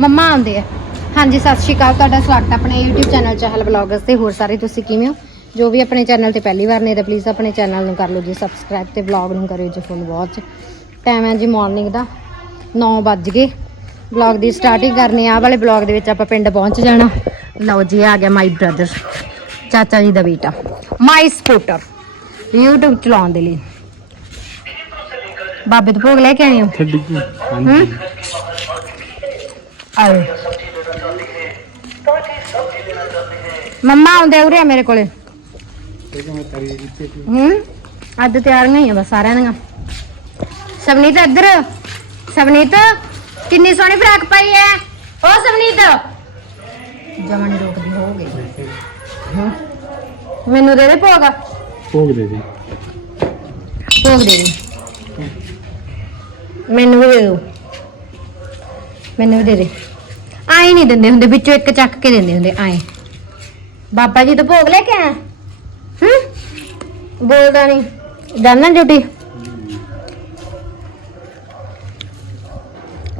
ਮੰਮਾ ਆਉਂਦੇ ਆ। ਹਾਂਜੀ ਸਤਿ ਸ਼੍ਰੀ ਅਕਾਲ। ਤੁਹਾਡਾ ਸਵਾਗਤ ਹੈ ਆਪਣੇ YouTube ਚੈਨਲ ਚਾਹਲ ਵਲੌਗਸ ਤੇ। ਹੋਰ ਸਾਰੇ ਤੁਸੀਂ ਕਿਵੇਂ ਹੋ? ਜੋ ਵੀ ਆਪਣੇ ਚੈਨਲ ਤੇ ਪਹਿਲੀ ਵਾਰ ਨੇ ਤਾਂ ਪਲੀਜ਼ ਆਪਣੇ ਚੈਨਲ ਨੂੰ ਕਰ ਲਓ ਜੀ। ਸਬਸਕ੍ਰਾਈਬ ਤੇ ਵਲੌਗ ਨੂੰ ਕਰਿਓ ਜੀ ਫੁੱਲ ਵਾਚ ਟਾਈਮ ਹੈ ਜੀ ਮਾਰਨਿੰਗ ਦਾ। 9 ਵੱਜ ਗਏ। ਵਲੌਗ ਦੀ ਸਟਾਰਟਿੰਗ ਕਰਨੀ ਆ। ਵਾਲੇ ਵਲੌਗ ਦੇ ਵਿੱਚ ਆਪਾਂ ਪਿੰਡ ਪਹੁੰਚ ਜਾਣਾ। ਲਓ ਜੀ ਆ ਗਿਆ ਮਾਈ ਬ੍ਰਦਰ ਚਾਚਾ ਜੀ ਦਾ ਬੇਟਾ। ਮਾਈ ਸਪੋਰਟਰ YouTube ਚਲਾਉਣ ਦੇ ਲਈ। ਬਾਬੇ ਤੋਂ ਭੋਗ ਲੈ ਕੇ ਆਏ ਹੂੰ? ਆਏ। ਮੰਮਾ ਆਉਂਦੇ ਉਰੇ ਆ ਮੇਰੇ ਕੋਲੇ। ਹੂੰ? ਅੱਜ ਤਿਆਰੀਆਂ ਹੀ ਆ ਬਸ ਸਾਰਿਆਂ ਦੀਆਂ। ਸਵਨੀਤ ਇੱਧਰ। ਸਵਨੀਤ ਕਿੰਨੀ ਸੋਹਣੀ ਫਰਾਕ ਪਾਈ ਐ। ਓ ਸਵਨੀਤ। ਜਮਨ ਰੋਕਦੀ ਹੋ ਗਈ। ਹੂੰ। ਮੈਨੂੰ ਦੇ ਦੇ ਭੋਗ। ਭੋਗ ਦੇ ਦੇ। ਭੋਗ ਦੇ ਦੇ। ਮੈਨੂੰ ਵੀ ਦੇ ਦਿਓ ਮੈਨੂੰ ਵੀ ਦੇ ਦੇ। ਆਏ ਨਹੀਂ ਦਿੰਦੇ ਹੁੰਦੇ ਵਿੱਚੋਂ ਇੱਕ ਚੱਕ ਕੇ ਦਿੰਦੇ ਹੁੰਦੇ ਆਏ। ਬਾਬਾ ਜੀ ਤੋਂ ਭੋਗ ਲੈ ਕੇ ਆਇਆ? ਹੂੰ? ਬੋਲਦਾ ਨਹੀਂ। ਜਾਨਾ ਡਿਊਟੀ?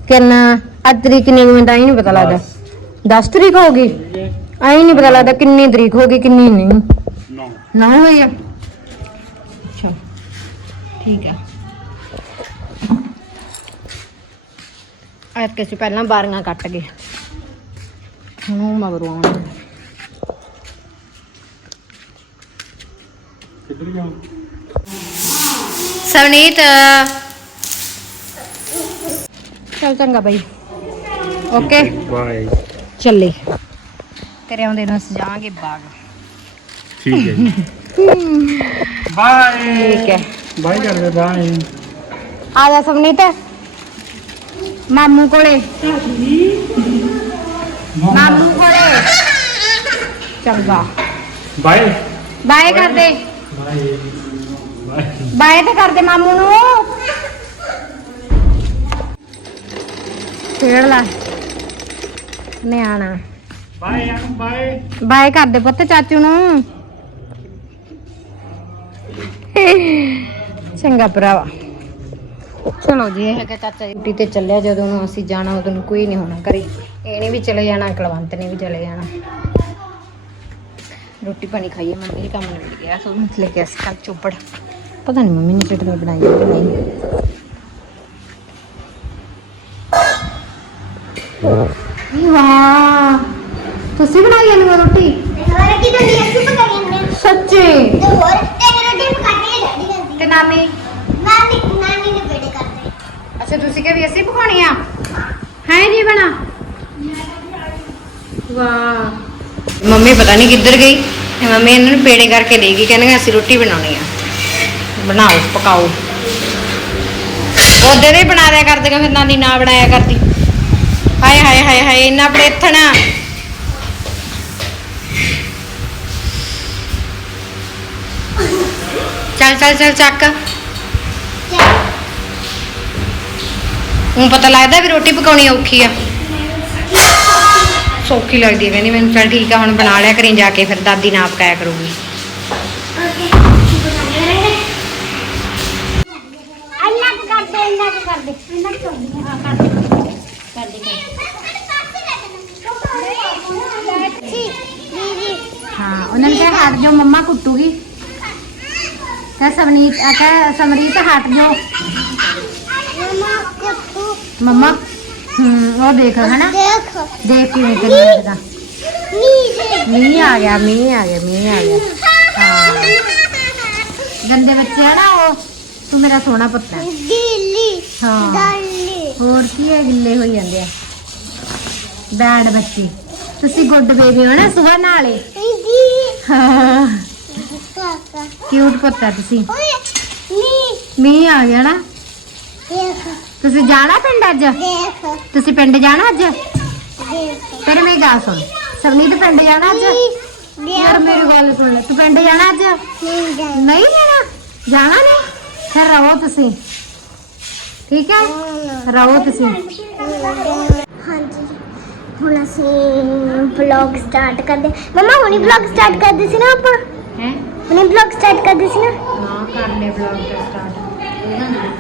ਕਿੰਨਾ ਅੱਜ ਤਰੀਕ ਕਿੰਨੀ ਮੈਨੂੰ ਤਾਂ ਹੀ ਨਹੀਂ ਪਤਾ ਲੱਗਦਾ। 10 ਤਰੀਕ ਹੋ ਗਈ? ਆਈ ਨਹੀਂ ਪਤਾ ਲੱਗਦਾ ਕਿੰਨੀ ਤਰੀਕ ਹੋ ਗਈ ਕਿੰਨੀ ਨਹੀਂ। ਨੋ। ਨਾ ਹੋਈ ਆ। ਅੱਛਾ। ਠੀਕ ਆ। ਐਤ ਕਿਸੇ ਪਹਿਲਾਂ ਬਾਰੀਆਂ ਕੱਟ ਗਏ। ਹੁਣ ਉਹ ਮਗਰੋਂ ਆਉਣਾ। ਕਿੱਧਰ ਗਿਆ ਸਵਨੀਤ। ਚਲ ਚੰਗਾ ਬਾਈ। ਓਕੇ। ਬਾਏ। ਚੱਲੇ। ਤੇਰੇ ਆਉਂਦੇ ਨੂੰ ਸਜਾਵਾਂਗੇ ਬਾਗ। ਠੀਕ ਹੈ ਜੀ। ਬਾਏ। ਠੀਕ ਹੈ। ਬਾਏ ਕਰ ਦੇ ਬਾਏ। ਆ ਜਾ ਸਵਨੀਤ। ਮਾਮੂ ਕੋਲੇ। ਮਾਮੂ ਕੋਲੇ। ਚੰਗਾ। ਬਾਏ ਬਾਏ ਕਰ ਦੇ ਬਾਏ ਬਾਏ ਤੇ ਕਰ ਦੇ ਮਾਮੂ ਨੂੰ। ਛੇੜ ਲੈ। ਨਿਆਣਾ। ਬਾਏ ਯਾਰ ਬਾਏ ਬਾਏ ਕਰ ਦੇ ਪੁੱਤ ਚਾਚੂ ਨੂੰ। ਚੰਗਾ ਭਰਾਵਾ। ਚਲੋ ਜੀ ਇਹ ਹੈਗਾ ਚਾਚਾ ਜੀ ਤੇ ਚੱਲਿਆ ਜਦੋਂ ਨੂੰ ਅਸੀਂ ਜਾਣਾ ਉਦੋਂ ਨੂੰ ਕੋਈ ਨਹੀਂ ਹੋਣਾ ਘਰੇ। ਇਹਨੇ ਵੀ ਚਲੇ ਜਾਣਾ ਕੁਲਵੰਤ ਨੇ ਵੀ ਚਲੇ ਜਾਣਾ। ਰੋਟੀ ਪਾਣੀ ਖਾਈਏ ਮੰਮੀ ਦੇ ਕੰਮ ਨਿਬੜ ਗਿਆ ਸੋ ਮੈਂ ਲੈ ਕੇ ਆਸ ਕੱਲ ਚੋਪੜ। ਪਤਾ ਨਹੀਂ ਮੰਮੀ ਨੇ ਚਟਨੀ ਬਣਾਈ ਕਿ ਨਹੀਂ। ਵਾਹ! ਤੁਸੀਂ ਬਣਾਈ ਹੈ ਨਾ ਰੋਟੀ? ਹੋਰ ਕੀ ਦੰਦੀ ਅਸੀਂ ਪਕਾਈ ਨੇ ਸੱਚੀ ਤੇ ਹੋਰ ਤੇਰੇ ਰੋਟੀ ਪਕਾਣੀ ਹੈ ਡੈਡੀ ਕਹਿੰਦੀ। ਤੇ ਨਾਮੀ ਨਾਨੀ ਨਾਨੀ ਨੇ ਬੇੜੇ ਕਰਦੇ ਅੱਛਾ ਤੁਸੀਂ ਕਿ ਵੀ ਅਸੀਂ ਪਕਾਉਣੀ ਆ। ਹੈ ਜੀ ਬਣਾ। ਵਾਹ। ਮੰਮੀ ਪਤਾ ਨਹੀਂ ਕਿੱਧਰ ਗਈ ਮੰਮੀ ਇਹਨਾਂ ਨੂੰ ਪੇੜੇ ਕਰਕੇ ਦੇ ਗਈ ਕਹਿੰਦੇ ਅਸੀਂ ਰੋਟੀ ਬਣਾਉਣੀ ਆ। ਬਣਾਓ ਪਕਾਓ। ਉਹਦੇ ਦੇ ਹੀ ਬਣਾ ਦਿਆ ਕਰਦੀਆਂ ਫਿਰ ਨਾਨੀ ਨਾ ਬਣਾਇਆ ਕਰਦੀ। ਹਾਏ ਹਾਏ ਹਾਏ ਹਾਏ, ਇੰਨਾ ਬੜੇਥਣਾ। ਚੱਲ ਚੱਲ ਚੱਲ, ਚੱਕ। ਹੁਣ ਪਤਾ ਲੱਗਦਾ ਵੀ ਰੋਟੀ ਪਕਾਉਣੀ ਔਖੀ ਆ। ਸੌਖੀ ਲੱਗਦੀ ਹੈ ਕਹਿੰਦੀ ਮੈਨੂੰ ਚੱਲ ਠੀਕ ਆ ਹੁਣ ਬਣਾ ਲਿਆ ਕਰੀ ਜਾ ਕੇ ਫਿਰ ਦਾਦੀ ਨਾ ਪਕਾਇਆ ਕਰੂਗੀ। ਹਾਂ ਉਹਨਾਂ ਨੇ ਕਿਹਾ ਹਟ ਜਾਓ ਮੰਮਾ ਕੁੱਟੂਗੀ। ਕਹ ਸਵਨੀਤ ਆ ਕਹ ਸਮਰੀਤ ਹਟ ਜਾਓ। ਮੰਮਾ ਹੂੰ ਉਹ ਦੇਖ ਹਨਾ? ਦੇਖ। ਦੇਖ ਕਿਵੇਂ ਕਰੀ ਲੱਗਦਾ। ਮੀਂਹ ਆ ਗਿਆ। ਮੀਂਹ ਆ ਗਿਆ ਮੀਂਹ ਆ ਗਿਆ ਹਾਂ। ਗੰਦੇ ਬੱਚੇ ਆ ਨਾ ਉਹ ਤੂੰ ਮੇਰਾ ਸੋਹਣਾ ਪੁੱਤ ਹੈ ਦਿੱਲੀ ਹਾਂ। ਦਿੱਲੀ ਹੋਰ ਕੀ ਹੈ ਗਿੱਲੇ ਹੋਈ ਜਾਂਦੇ ਆ। ਬੈਡ ਬੱਚੀ। ਤੁਸੀਂ ਗੁੱਡ ਬੇਬੀ ਹੋ ਨਾ ਸੁਬਹ ਨਾਲੇ। ਹਾਂ ਕਿਊਟ ਪੁੱਤ ਹੈ ਤੁਸੀਂ। ਓਏ ਮੀਂਹ ਆ ਗਿਆ ਨਾ। ਦੇਖ। ਤੁਸੀਂ ਜਾਣਾ ਪਿੰਡ ਅੱਜ? ਦੇਖ ਤੁਸੀਂ ਪਿੰਡ ਜਾਣਾ ਅੱਜ? ਦੇਖ ਫਿਰ ਮੇਰੀ ਗੱਲ ਸੁਣ। ਸਵਨੀਤ ਪਿੰਡ ਜਾਣਾ ਅੱਜ? ਯਾਰ ਮੇਰੀ ਗੱਲ ਸੁਣ ਲੈ। ਤੂੰ ਪਿੰਡ ਜਾਣਾ ਅੱਜ? ਨਹੀਂ ਜਾਣਾ। ਜਾਣਾ ਨਹੀਂ? ਫਿਰ ਰਹੋ ਤੁਸੀਂ। ਠੀਕ ਹੈ? ਰਹੋ ਤੁਸੀਂ। ਹਾਂਜੀ। ਹੁਣ ਅਸੀਂ ਵਲੌਗ ਸਟਾਰਟ ਕਰਦੇ। ਮਮਾ ਹੁਣੀ ਵਲੌਗ ਸਟਾਰਟ ਕਰਦੇ ਸੀ ਨਾ ਆਪਾਂ? ਹੈ? ਹੁਣੀ ਵਲੌਗ ਸਟਾਰਟ ਕਰਦੇ ਸੀ ਨਾ? ਹਾਂ ਕਰ ਲੈ ਵਲੌਗ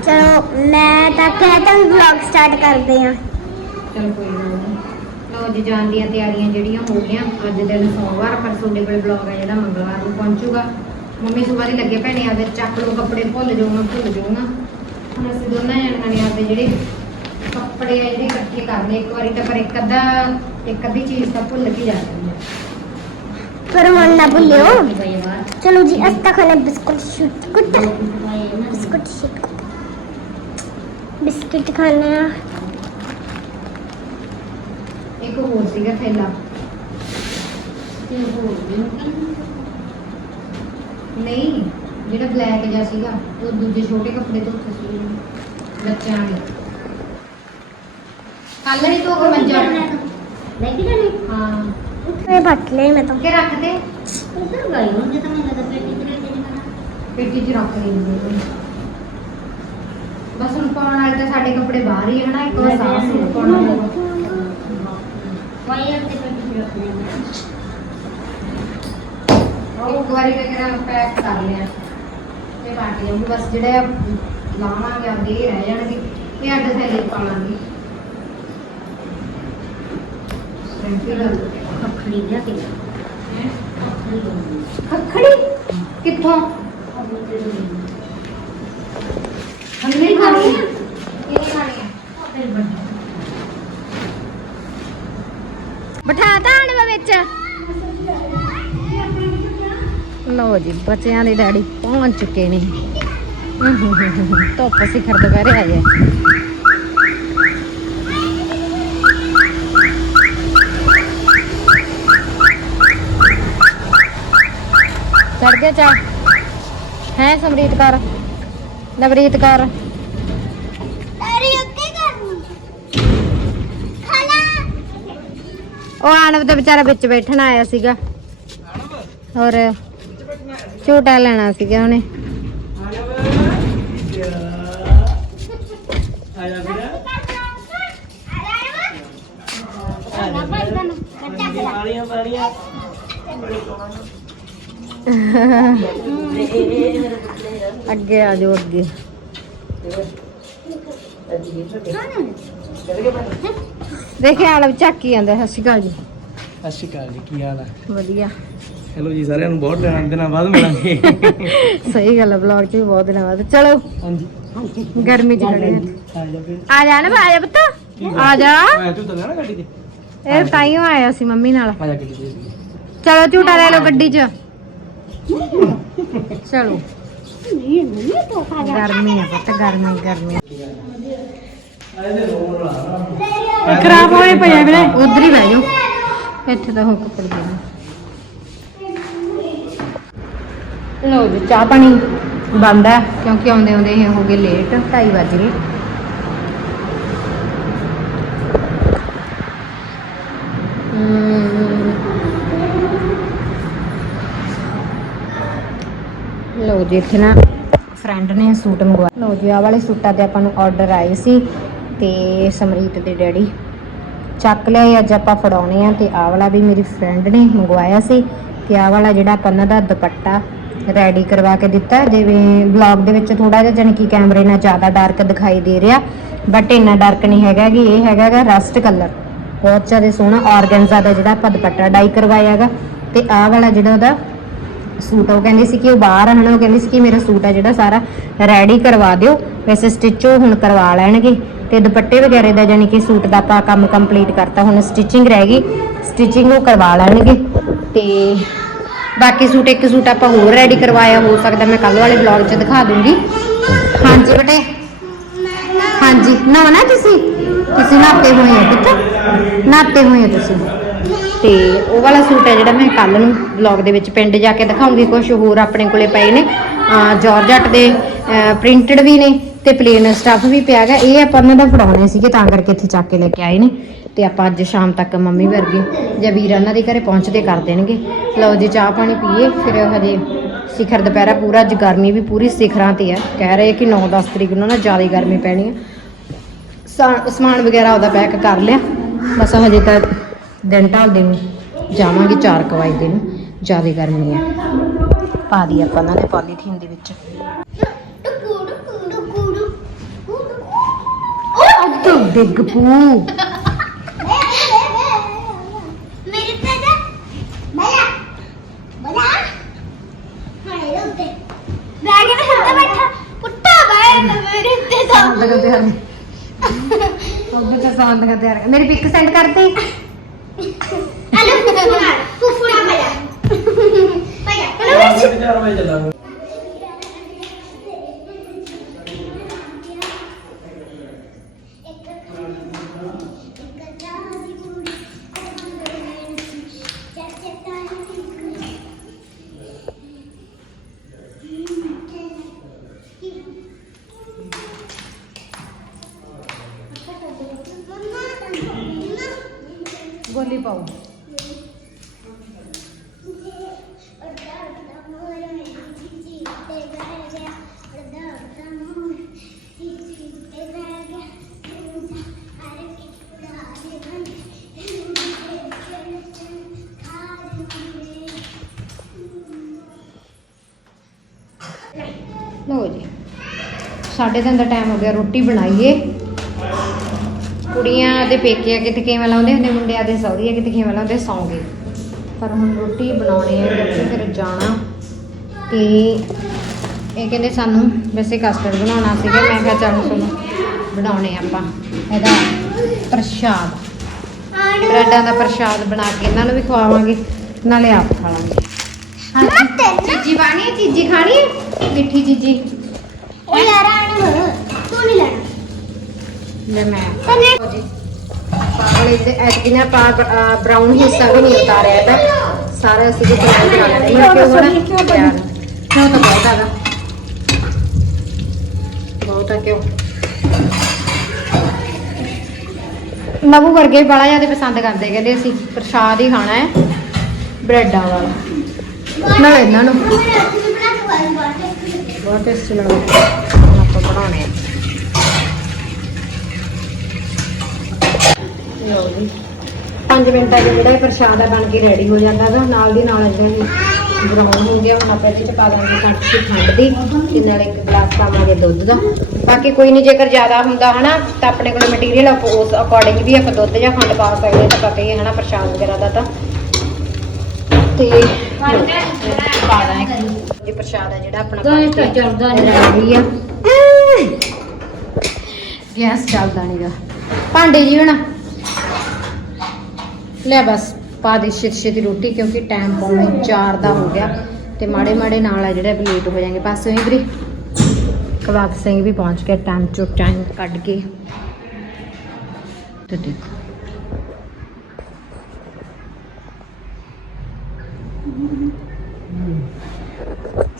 ਚਲੋ ਮੈਂ ਤਾਂ ਕਹਿਤਾ ਵੀ ਵਲੌਗ ਸਟਾਰਟ ਕਰਦੇ ਆ ਚਲ ਕੋਈ ਨਾ ਲੋ ਜੀ ਜਾਣ ਦੀਆਂ ਤਿਆਰੀਆਂ ਜਿਹੜੀਆਂ ਹੋ ਗਈਆਂ ਅੱਜ ਦਿਨ ਸੋਮਵਾਰ ਪਰ ਤੁਹਾਡੇ ਕੋਲ ਬਲੌਗ ਹੈ ਜਿਹੜਾ ਮੰਗਲਵਾਰ ਨੂੰ ਪਹੁੰਚੂਗਾ। ਮੰਮੀ ਸੁਬਾਹ ਦੀ ਲੱਗੇ ਭੈਣੇ ਆਦੇ ਚੱਕ ਲੋ ਕੱਪੜੇ ਭੁੱਲ ਜਾਊਗਾ ਭੁੱਲ ਜਾਊਗਾ ਹੁਣ ਅਸੀਂ ਦੋਨਾਂ ਜਣਾਂ ਨੇ ਆਪਦੇ ਜਿਹੜੇ ਕੱਪੜੇ ਆ ਜਿਹੜੇ ਇਕੱਠੇ ਕਰਨੇ ਇੱਕ ਵਾਰੀ ਤਾਂ ਪਰ ਇੱਕ ਅੱਧਾ ਇੱਕ ਅੱਧੀ ਚੀਜ਼ ਤਾਂ ਭੁੱਲ ਕੇ ਜਾਂਦੀ ਹੈ ਪਰ ਹੁਣ ਨਾ ਭੁੱਲਿਓ। ਚਲੋ ਜੀ ਅਸਤਾ ਖਾਣੇ ਬਿਸਕੁਟ ਸ਼ੂਟ ਕੁੱਟ ਬਿਸਕੁਟ ਸ਼ੇਕ ਬਿਸਕੁਟ ਖਾਣਾ ਇੱਕ ਹੋਰ ਸੀਗਾ ਥੈਲਾ ਨਹੀਂ ਜਿਹੜਾ ਬਲੈਕ ਜਿਹਾ ਸੀਗਾ ਉਹ ਦੂਜੇ ਛੋਟੇ ਕੱਪੜੇ ਧੋਤੇ ਸੀ ਬੱਚਿਆਂ ਦੇ ਕੱਲ ਹੀ ਧੋ ਕੇ ਮੰਜਾ ਲੈ ਕੇ ਜਾਣੀ ਹਾਂ ਮੈਂ ਪੱਟ ਲਈ ਮੈਂ ਤਾਂ ਕਿ ਰੱਖ ਦੇ ਉਧਰ ਗਈ ਹੁੰਦੇ ਤਾਂ ਮੈਨੂੰ ਲੱਗਦਾ ਪੇਟੀ ਤੇ ਲੈ ਕੇ ਜਾਣਾ ਪੇਟੀ 'ਚ ਰੱਖ ਲੈਂਦੇ ਬਸ ਹੁਣ ਪਾਉਣ ਵਾਲੇ ਤਾਂ ਸਾਡੇ ਕੱਪੜੇ ਬਾਹਰ ਹੀ ਹੈ ਨਾ ਇੱਕ ਵਾਰ ਸਾਫ਼ ਸੂਟ ਪਾਉਣਾ ਵਾਇਰ ਤੇ ਪੇਟੀ ਤੇ ਰੱਖ ਲੈਣਾ ਇੱਕ ਵਾਰੀ ਤੇ ਕਿਹੜਾ ਪੈਕ ਕਰ ਲਿਆ। ਤੇ ਕੱਟ ਜਾਊਗੀ ਬਸ ਜਿਹੜੇ ਆ ਲਾਵਾਂਗੇ ਆਪਦੇ ਇਹ ਰਹਿ ਜਾਣਗੇ। ਇਹ ਅੱਡ ਥੈਲੇ 'ਚ ਪਾ ਲਾਂਗੇ ਖੱਖੜੀ ਲਿਆ ਕੇ। ਖੱਖੜੀ? ਕਿੱਥੋਂ ਹੰਨੇ ਹੀ ਖਾਣੀ ਆ ਇਹ ਨਹੀਂ ਖਾਣੀ ਆ ਬਿਠਾ ਤਾਂ ਆਣਵਾ ਵਿੱਚ ਲਓ ਜੀ ਬੱਚਿਆਂ ਦੇ ਡੈਡੀ ਪਹੁੰਚ ਚੁੱਕੇ ਨੇ। ਧੁੱਪ ਸਿਖਰ ਦੁਪਹਿਰੇ ਆਏ ਆ ਚੜ ਗਿਆ ਚਾ। ਹੈ ਸਮਰੀਤ ਕਰ ਨਵਰੀਤ ਕਰ। ਤਾਰੀ ਕਰਨੀ ਉਹ ਆਣਵ ਤਾਂ ਵਿਚਾਰਾ ਵਿੱਚ ਬੈਠਣ ਆਇਆ ਸੀਗਾ। ਔਰ ਝੂਟਾ ਲੈਣਾ ਸੀਗਾ ਉਹਨੇ। ਅੱਗੇ ਆ ਜਾਓ ਅੱਗੇ। ਦੇਖੇ ਆਣਵ ਝਾਕੀ ਜਾਂਦਾ ਸਤਿ ਸ਼੍ਰੀ ਅਕਾਲ ਜੀ। ਸਤਿ ਸ਼੍ਰੀ ਅਕਾਲ ਜੀ ਕੀ ਹਾਲ ਹੈ ਵਧੀਆ। ਹੈਲੋ ਜੀ ਸਾਰਿਆਂ ਨੂੰ ਬਹੁਤ ਦਿਨਾਂ ਦਿਨਾਂ ਬਾਅਦ ਮਿਲਾਂਗੇ। ਸਹੀ ਗੱਲ ਹੈ ਵਲੌਗ 'ਚ ਵੀ ਬਹੁਤ ਦਿਨਾਂ ਬਾਅਦ। ਚਲੋ ਹਾਂਜੀ। ਗਰਮੀ 'ਚ ਖੜੇ ਹਾਂ ਆ ਆ ਜਾ ਨਾ ਆ ਜਾ ਪੁੱਤ। ਆ। ਜਾ। ਤੂੰ ਤਾਂ ਨਾ ਗੱਡੀ ਤੇ। ਇਹ ਤਾਈਓ ਆਇਆ ਸੀ ਮੰਮੀ ਨਾਲ। ਆ ਜਾ ਗੱਡੀ ਤੇ। ਚਲੋ ਝੂਟਾ ਲੈ ਲਓ ਗੱਡੀ 'ਚ। ਚਲੋ। ਗਰਮੀ ਆ ਪੁੱਤ ਗਰਮੀ ਗਰਮੀ। ਖਰਾਬ ਹੋਏ ਪਏ ਵੀਰੇ। ਉਧਰ ਹੀ ਬਹਿ ਜਾਓ। ਇੱਥੇ ਤਾਂ ਹੋ ਕੱਪੜੇ ਦੇ ਲੋ ਜੀ, ਚਾਹ ਪਾਣੀ ਬੰਦ ਹੈ, ਕਿਉਂਕਿ ਆਉਂਦੇ ਆਉਂਦੇ ਇਹ ਹੋ ਗਏ ਲੇਟ 2:30 ਵੱਜ ਗਏ। ਲੋ ਜੀ, ਇੱਥੇ ਨਾ ਫਰੈਂਡ ਨੇ ਸੂਟ ਮੰਗਵਾਇਆ ਲੋ ਜੀ, ਆਹ ਵਾਲੇ ਸੂਟਾਂ ਦੇ ਆਪਾਂ ਨੂੰ ਆਰਡਰ ਆਏ ਸੀ ਤੇ ਸਮਰੀਤ ਦੇ ਡੈਡੀ। ਚੱਕ ਲਿਆ ਅੱਜ ਆਪਾਂ ਫੜਾਉਣੇ ਆ ਤੇ ਆਹ ਵਾਲਾ ਵੀ ਮੇਰੀ ਫਰੈਂਡ ਨੇ ਮੰਗਵਾਇਆ ਸੀ ਤੇ ਆਹ ਵਾਲਾ ਜਿਹੜਾ ਆਪਾਂ ਦਾ ਦੁਪੱਟਾ ਰੈਡੀ ਕਰਵਾ ਕੇ ਦਿੱਤਾ। ਜਿਵੇਂ ਬਲੌਗ ਦੇ ਵਿੱਚ ਥੋੜਾ ਜਿਹਾ ਜਾਣੀ ਕਿ ਕੈਮਰੇ ਨਾਲ ਜ਼ਿਆਦਾ ਡਾਰਕ ਦਿਖਾਈ ਦੇ ਰਿਹਾ ਬਟ ਇੰਨਾ ਡਾਰਕ ਨਹੀਂ ਹੈਗਾ ਕਿ ਇਹ ਹੈਗਾ ਰਸਟ ਕਲਰ ਬਹੁਤ ਜ਼ਿਆਦਾ ਸੋਹਣਾ ਆਰਗੈਂਜ਼ਾ ਦਾ ਜਿਹੜਾ ਆਪਾਂ ਦੁਪੱਟਾ ਡਾਈ ਕਰਵਾਇਆ ਹੈਗਾ। ਤੇ ਆਹ ਵਾਲਾ ਜਿਹੜਾ ਉਹਦਾ ਸੂਟ ਉਹ ਕਹਿੰਦੀ ਸੀ ਕਿ ਉਹ ਬਾਹਰ ਆ ਹਨਾ ਉਹ ਕਹਿੰਦੀ ਸੀ ਕਿ ਮੇਰਾ ਸੂਟ ਆ ਜਿਹੜਾ ਸਾਰਾ ਰੈਡੀ ਕਰਵਾ ਦਿਓ। ਵੈਸੇ ਸਟਿਚ ਉਹ ਹੁਣ ਕਰਵਾ ਲੈਣਗੇ। ਤੇ ਦੁਪੱਟੇ ਵਗੈਰੇ ਦਾ ਜਾਨੀ ਕਿ ਸੂਟ ਦਾ ਆਪਾਂ ਕੰਮ ਕੰਪਲੀਟ ਕਰਤਾ। ਹੁਣ ਸਟਿਚਿੰਗ ਰਹਿ ਗਈ। ਸਟਿਚਿੰਗ ਉਹ ਕਰਵਾ ਲੈਣਗੇ। ਤੇ ਬਾਕੀ ਸੂਟ, ਇੱਕ ਸੂਟ ਆਪਾਂ ਹੋਰ ਰੈਡੀ ਕਰਵਾਇਆ, ਹੋ ਸਕਦਾ ਮੈਂ ਕੱਲ ਵਾਲੇ ਵਲੌਗ 'ਚ ਦਿਖਾ ਦੂੰਗੀ। ਹਾਂਜੀ ਬੇਟੇ? ਹਾਂਜੀ ਨਹਾਉਣਾ ਤੁਸੀਂ? ਤੁਸੀਂ ਨਹਾਤੇ ਹੋਏ ਹੋ ਪੁੱਤ ਨਹਾਤੇ ਹੋਏ ਹੋ ਤੁਸੀਂ। ਤੇ ਉਹ ਵਾਲਾ ਸੂਟ ਹੈ ਜਿਹੜਾ ਮੈਂ ਕੱਲ ਨੂੰ ਵਲੌਗ ਦੇ ਵਿੱਚ ਪਿੰਡ ਜਾ ਕੇ ਦਿਖਾਉਂਗੀ ਕੁਝ ਹੋਰ ਆਪਣੇ ਕੋਲੇ ਪਏ ਨੇ। ਅਹ ਜਾਰਜਟ ਦੇ ਪ੍ਰਿੰਟਡ ਵੀ ਨੇ ਤੇ ਪਲੇਨ ਸਟੱਫ ਵੀ ਪਿਆ ਹੈਗਾ। ਇਹ ਆਪਾਂ ਉਹਨਾਂ ਦਾ ਫੜਾਉਣੇ ਸੀਗੇ, ਤਾਂ ਕਰਕੇ ਇੱਥੇ ਚੱਕ ਕੇ ਲੈ ਕੇ ਆਏ ਨੇ। ਤੇ ਆਪਾਂ ਅੱਜ ਸ਼ਾਮ ਤੱਕ ਮੰਮੀ ਵਰਗੇ ਜਾਂ ਵੀਰ ਉਹਨਾਂ ਦੇ ਘਰੇ ਪਹੁੰਚਦੇ ਕਰ ਦੇਣਗੇ। ਲਓ ਜੀ ਚਾਹ ਪਾਣੀ ਪੀਏ ਫਿਰ ਹਜੇ ਸਿਖਰ ਦੁਪਹਿਰਾ ਪੂਰਾ ਅੱਜ ਗਰਮੀ ਵੀ ਪੂਰੀ ਸਿਖਰਾਂ ਤੇ ਆ। ਕਹਿ ਰਹੇ ਕਿ 9-10 ਤਰੀਕ ਨੂੰ ਨਾ ਜ਼ਿਆਦਾ ਗਰਮੀ ਪੈਣੀ ਆ। ਸਾ- ਸਮਾਨ ਵਗੈਰਾ ਉਹਦਾ ਪੈਕ ਕਰ ਲਿਆ। ਬਸ ਹਜੇ ਤਾਂ ਦਿਨ ਢਲਦੇ ਨੂੰ ਜਾਵਾਂਗੇ 4 ਵਜੇ ਨੂੰ। ਜ਼ਿਆਦਾ ਗਰਮੀ ਆ। ਪਾ ਦੀ ਆਪਾਂ ਉਹਨਾਂ ਨੇ ਪੋਲੀਥੀਨ ਦੇ ਵਿੱਚ। ਡਿੱਗ ਪੂ ਕਰ ਲਈ ਉਧਰ ਤਾਂ ਸੌਂਦ ਕਰ ਤਿਆਰ ਮੇਰੀ ਪਿਕ ਸੈਂਡ ਕਰਤੀ ਹਲੋ ਫੁਫੜਾ ਫੁਫੜਾ ਪਿਆ ਪਿਆ 3:30 ਦਾ ਟਾਈਮ ਹੋ ਗਿਆ ਰੋਟੀ ਬਣਾਈਏ। ਕੁੜੀਆਂ ਦੇ ਪੇਕੇ ਕਿਤੇ ਕਿਵੇਂ ਲਾਉਂਦੇ ਹੁੰਦੇ ਮੁੰਡਿਆਂ ਦੇ ਸਹੁਰੇ ਆ ਕਿਤੇ ਕਿਵੇਂ ਲਾਉਂਦੇ ਸੌਂਗੇ। ਪਰ ਹੁਣ ਰੋਟੀ ਬਣਾਉਣੀ ਹੈ ਬੱਚੇ ਫਿਰ ਜਾਣਾ। ਤੇ ਇਹ ਕਹਿੰਦੇ ਸਾਨੂੰ ਵੈਸੇ ਕਸਟਰਡ ਬਣਾਉਣਾ ਸੀ ਮੈਂ ਕਿਹਾ ਚਲੋ ਸੁਣੋ ਬਣਾਉਣੇ ਆਪਾਂ। ਇਹਦਾ ਪ੍ਰਸ਼ਾਦ। ਬ੍ਰੈਡਾਂ ਦਾ ਪ੍ਰਸ਼ਾਦ ਬਣਾ ਕੇ ਇਹਨਾਂ ਨੂੰ ਵੀ ਖਵਾਵਾਂਗੇ ਨਾਲੇ ਆਪ ਖਾ ਲਾਂਗੇ। ਹਾਂਜੀ ਚੀਜੀ ਬਾਣੀ ਚੀਜੀ ਖਾਣੀ ਮਿੱਠੀ ਚੀਜੀ। ਉਹ ਯਾਰ ਲੈ ਮੈਂ ਤਨੇ ਲਓ ਜੀ ਪਾਗਲੇ ਦੇ ਐਤਕੀ ਨਾ ਪਾ ਬ੍ਰਾਊਨ ਹਿੱਸਾ ਵੀ ਨਹੀਂ ਉਤਾਰਿਆ ਇਹਦਾ ਸਾਰਾ ਅਸੀਂ ਵੀ ਤਿਆਰ ਕਰ ਲੈਂਦੇ ਹਾਂ। ਕਿਉਂ ਹੋਣਾ ਕਿਉਂ ਕਿਉਂ ਤਾਂ ਬਹੁਤ ਹੈਗਾ। ਬਹੁਤ ਹੈ ਕਿਉਂ? ਨਬੂ ਵਰਗੇ ਬੜਾ ਜ਼ਿਆਦਾ ਪਸੰਦ ਕਰਦੇ ਕਹਿੰਦੇ ਅਸੀਂ ਪ੍ਰਸ਼ਾਦ ਹੀ ਖਾਣਾ ਹੈ ਬ੍ਰੈਡਾਂ ਵਾਲਾ। ਨਾਲ ਇਹਨਾਂ ਨੂੰ ਬਹੁਤ ਟੇਸਟੀ ਲੱਗਦਾ ਆਪਾਂ ਬਣਾਉਣੇ ਆ। ਲਓ ਜੀ 5 ਮਿੰਟਾਂ ਦੇ ਜਿਹੜਾ ਇਹ ਪ੍ਰਸ਼ਾਦ ਆ ਬਣ ਕੇ ਰੈਡੀ ਹੋ ਜਾਂਦਾ ਗਾ ਨਾਲ ਦੀ ਨਾਲ ਜਿਹੜਾ ਇਹ ਬਰਾਊਨ ਹੋ ਗਿਆ ਹੁਣ ਆਪਾਂ ਚ ਪਾ ਦਾਂਗੇ ਦੀ ਖੰਡ ਦੀ ਤੇ ਨਾਲ ਇੱਕ ਗਲਾਸ ਪਾਵਾਂਗੇ ਦੁੱਧ ਦਾ। ਬਾਕੀ ਕੋਈ ਨਹੀਂ ਜੇਕਰ ਜ਼ਿਆਦਾ ਹੁੰਦਾ ਹਨਾ ਤਾਂ ਆਪਣੇ ਕੋਲ ਮਟੀਰੀਅਲ ਉਸ ਅਕੋਰਡਿੰਗ ਵੀ ਆਪਾਂ ਦੁੱਧ ਜਾਂ ਖੰਡ ਪਾ ਸਕਦੇ ਤਾਂ ਪਤਾ ਹੀ ਹਨਾ ਪ੍ਰਸ਼ਾਦ ਵਗੈਰਾ ਦਾ ਤਾਂ। ਤੇ ਪਾ ਦਾਂਗੇ। ਇਹ ਪ੍ਰਸ਼ਾਦ ਆ ਜਿਹੜਾ ਆਪਣਾ ਤਾਂ ਚੱਲਦਾ ਨੀ। ਰੈਡੀ ਆ। ਗੈਸ ਚੱਲਦਾ ਨਹੀਂਗਾ ਭਾਂਡੇ ਜੀ ਹੁਣ ਲੈ ਬਸ, ਪਾ ਦੇ ਛੇਤੀ ਛੇਤੀ ਰੋਟੀ ਕਿਉਂਕਿ ਟਾਈਮ ਪੌਣੇ 4 ਦਾ ਹੋ ਗਿਆ ਤੇ ਮਾੜੇ ਮਾੜੇ ਨਾਲ ਆ ਜਿਹੜੇ ਲੇਟ ਹੋ ਜਾਣਗੇ। ਬਸ ਉਹੀ ਵੀਰੇ, ਕਬਾਬ ਸਿੰਘ ਵੀ ਪਹੁੰਚ ਗਿਆ ਟਾਈਮ ਚੋਂ ਟਾਈਮ ਕੱਢ ਕੇ। ਤੇ ਦੇਖੋ।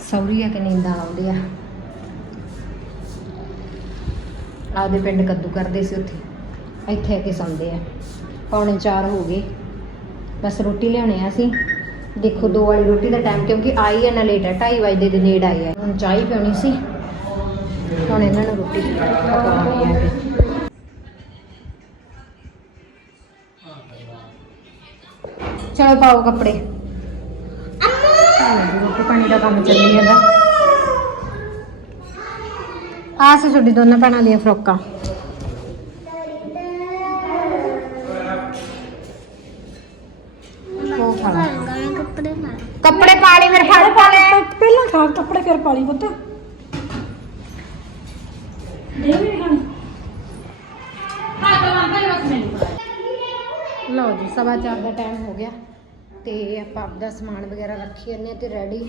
ਸੌਰੀ ਆ ਕਿ ਨੀਂਦ ਆਉਂਦੀ ਆ ਆਪਦੇ ਪਿੰਡ ਕੱਦੂ ਕਰਦੇ ਸੀ ਉੱਥੇ। ਇੱਥੇ ਆ ਕੇ ਸੌਂਦੇ ਆ। ਪੌਣੇ 4 ਹੋ ਗਏ। ਬਸ ਰੋਟੀ ਲਿਆਉਣੇ ਆ ਅਸੀਂ। ਦੇਖੋ ਦੋ ਵਾਲੀ ਰੋਟੀ ਦਾ ਟਾਈਮ ਕਿਉਂਕਿ ਆਈ ਹੈ ਨਾ ਲੇਟ ਹੈ 2:30 ਵਜੇ ਦੇ ਨੇੜ ਆਈ ਹੈ ਹੁਣ ਚਾਹ ਹੀ ਪੀਣੀ ਸੀ। ਹੁਣ ਇਹਨਾਂ ਨੂੰ ਰੋਟੀ ਪਕਾਉਣੀ ਹੈ ਚਲੋ ਪਾਓ ਕੱਪੜੇ। ਰੋਟੀ ਪਾਣੀ ਦਾ ਕੰਮ ਚੱਲੀ ਜਾਂਦਾ। ਆਹ ਸੀ ਤੁਹਾਡੀ ਦੋਨਾਂ ਭੈਣਾਂ ਦੀਆਂ ਫਰੋਕਾਂ ਉਹ ਫੜ ਕੱਪੜੇ ਨਾਲ ਕੱਪੜੇ ਪਾ ਲਈ ਮੇਰੇ ਫੜ ਪਾ ਲੈ ਪਹਿਲਾਂ ਖਾ ਕੱਪੜੇ ਫਿਰ ਪਾ ਲਈ ਪੁੱਤ। ਲਓ ਜੀ ਸਵਾ ਚਾਰ ਦਾ ਟਾਈਮ ਹੋ ਗਿਆ ਤੇ ਆਪਾਂ ਆਪਦਾ ਸਮਾਨ ਵਗੈਰਾ ਰੱਖੀ ਜਾਂਦੇ ਹਾਂ ਤੇ ਰੈਡੀ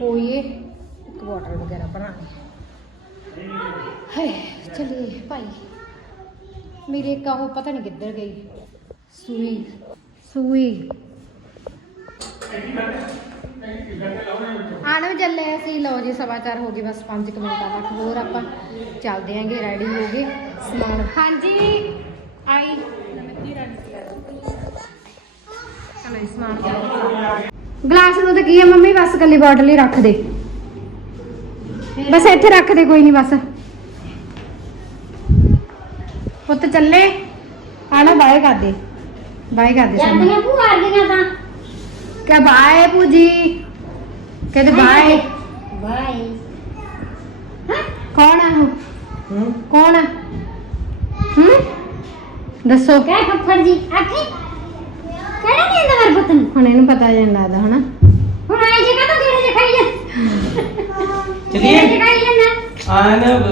ਹੋਈਏ ਇੱਕ ਵਾਟਰ ਵਗੈਰਾ ਬਣਾਣੀ ਹਾਏ ਚਲਿਏ ਭਾਈ। ਮੇਰੀ ਇੱਕ ਉਹ ਪਤਾ ਨਹੀਂ ਕਿੱਧਰ ਗਈ। ਸੂਈ। ਸੂਈ। ਆਣ ਵੀ ਚੱਲੇ ਅਸੀਂ। ਲਓ ਜੀ ਸਵਾ ਚਾਰ ਹੋ ਗਏ ਬਸ 5 ਮਿੰਟਾਂ ਤੱਕ। ਹੋਰ ਆਪਾਂ ਚੱਲਦੇ ਆਂਗੇ ਰੈਡੀ ਹੋ ਗਏ। ਸਮਾਨ। ਹਾਂਜੀ ਆਈ। ਚਲੋ ਇਸ ਸਮਾਨ ਗਲਾਸ ਨੂੰ ਤਾਂ ਕੀ ਹੈ ਮੰਮੀ? ਬਸ ਕੱਲੀ ਬੋਟਲ ਹੀ ਰੱਖ ਦੇ। ਬਸ ਇੱਥੇ ਰੱਖ ਦੇ ਕੋਈ ਨਹੀਂ ਬਸ। ਪੁੱਤ ਚੱਲੇ। ਆਣਾ ਬਾਏ ਕਰ ਦੇ। ਬਾਏ ਕਰ ਦੇ ਜਾਂਦੀਆਂ ਭੂਆ ਆ ਗਈਆਂ ਤਾਂ। ਕਹ ਬਾਏ ਪੂਜੀ ਕਹਿੰਦੇ ਬਾਏ ਬਾਏ ਕੌਣ ਆ ਉਹ ਹੂੰ ਕੌਣ ਆ ਹੂੰ ਦੱਸੋ ਕਹਿ ਫੱਫੜ ਜੀ ਆਖੀ ਕਿਹੜਾ ਨਹੀਂ ਅੰਦਰ ਮੇਰੇ ਪੁੱਤ ਨੂੰ ਹੁਣ ਇਹਨੂੰ ਪਤਾ ਜਾਂਦਾ ਲੱਗਦਾ ਹਨਾ ਹੁਣ ਆਏ ਜਗ੍ਹਾ ਤਾਂ ਕਿਹੜੇ ਜਗ੍ਹਾ ਹੀ ਚਲਿਏ ਜਗ੍ਹਾ ਹੀ ਲੈਣਾ ਆਨਵ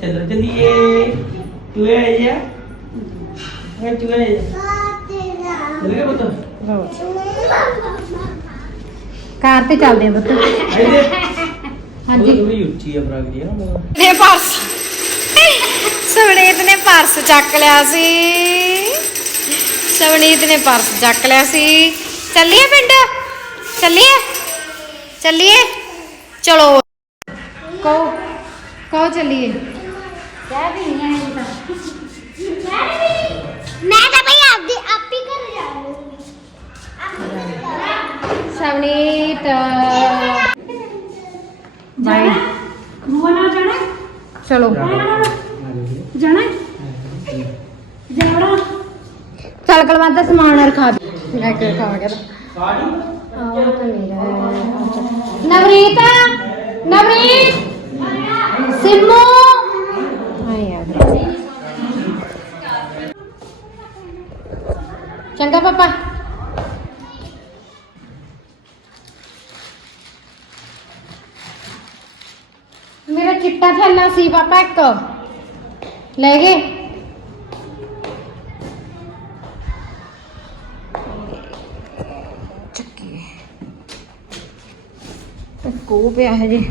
ਚੱਲ ਚੱਲੀਏ ਤੂੰ ਜਾ ਮੈਂ ਤੂੰ ਇਹ ਲੱਗੇ ਪੁੱਤ ਕਾਰ ਤੇ ਚੱਲਦੇ ਆ ਇਹਦੇ ਹਾਂਜੀ। ਥੋੜੀ ਉੱਚੀ ਆ ਬਰਾਗ ਦੀ ਨਾ ਨੇ ਪਰਸ ਸਵਨੀਤ ਨੇ ਪਰਸ ਚੱਕ ਲਿਆ ਸੀ। ਸਵਨੀਤ ਨੇ ਪਰਸ ਚੱਕ ਲਿਆ ਸੀ। ਚੱਲੀਏ ਪਿੰਡ? ਚੱਲੀਏ? ਚੱਲੀਏ? ਚਲੋ। ਕਹੋ ਕਹੋ ਚੱਲੀਏ। ਮੈਂ ਤਾਂ ਭਈ ਆਪਦੀ ਆਪ ਹੀ ਕਰ ਜਾਊਂਗੀ ਸਵਨੀਤ। ਬਾਈ। ਬੂਆ ਨਾਲ ਜਾਣਾ? ਚਲੋ। ਜਾਣਾ। ਜਾਣਾ? ਚੱਲ ਕਲਵੰਤ ਦਾ ਸਮਾਨ ਰਖਾ ਦੇ ਲੈ ਕੇ ਰਖਾ ਗਿਆ ਆਹ ਤਾਂ ਮੇਰਾ ਹੈ। ਨਵਰੀਤ ਨਵਰੀਤ ਸਿੰਮੂ। ਹਾਂ ਯਾਰ ਚੰਗਾ ਪਾਪਾ। ਮੇਰਾ ਚਿੱਟਾ ਥੈਲਾ ਸੀ ਪਾਪਾ ਇੱਕ ਲੈ ਗਏ ਚੱਕੀ ਕੋ ਪਿਆ ਹੈ ਜੀ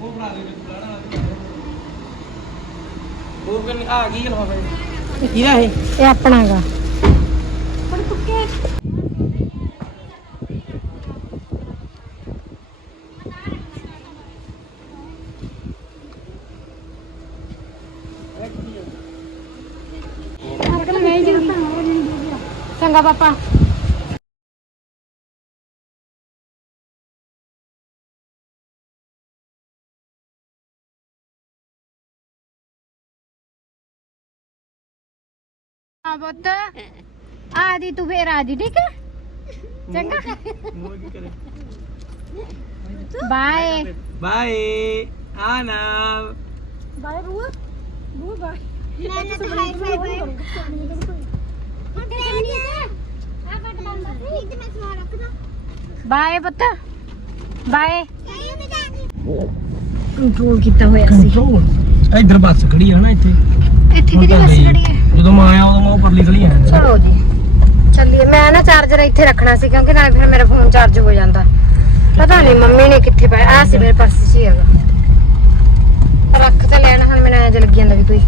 ਉਹ ਕਹਿੰਦੀ ਆ ਗਈ ਲਵਾ ਬਈ ਕੀ ਹੈ ਇਹ ਆਪਣਾ ਗਾ। ਚੰਗਾ ਪਾਪਾ। ਪੁੱਤ। ਆ ਦੀ ਤੂੰ ਫੇਰ ਆ ਜੀ ਠੀਕ ਹੈ? ਚੰਗਾ। ਬਾਏ ਬਾਏ ਆਨਾ ਬਾਏ ਬੂਆ। ਬੂਆ ਬਾਏ ਮੈਂ ਨਾ ਹਾਈ ਫਾਈ ਪੁੱਤ। ਬਾਏ ਕੰਟਰੋਲ ਕੀਤਾ ਹੋਇਆ ਸੀ। ਇੱਧਰ ਬੱਸ ਖੜੀ ਆ ਨਾ ਇੱਥੇ। ਇੱਥੇ ਤਾਂ ਬੱਸ। ਖੜੀ ਹੈ? ਜਦੋਂ ਮੈਂ ਆਇਆ ਉਦੋਂ ਮੈਂ ਉਹ ਪਰਲੀ ਖੜੀ ਆ ਚਲੋ ਜੀ। ਚੱਲੀਏ। ਮੈਂ ਨਾ ਚਾਰਜਰ ਇੱਥੇ ਰੱਖਣਾ ਸੀ ਕਿਉਂਕਿ ਨਾਲ ਫਿਰ ਮੇਰਾ ਫੋਨ ਚਾਰਜ ਹੋ ਜਾਂਦਾ। ਪਤਾ ਨਹੀਂ ਮੰਮੀ ਨੇ ਕਿੱਥੇ ਪਾਇਆ। ਆ ਸੀ ਮੇਰੇ ਪਰਸ 'ਚ ਹੀ ਹੈਗਾ। ਰੱਖ ਤਾਂ ਲੈਣਾ ਹੁਣ ਮੈਨੂੰ ਐਂ ਜਿਹਾ ਲੱਗੀ ਜਾਂਦਾ ਵੀ ਕੋਈ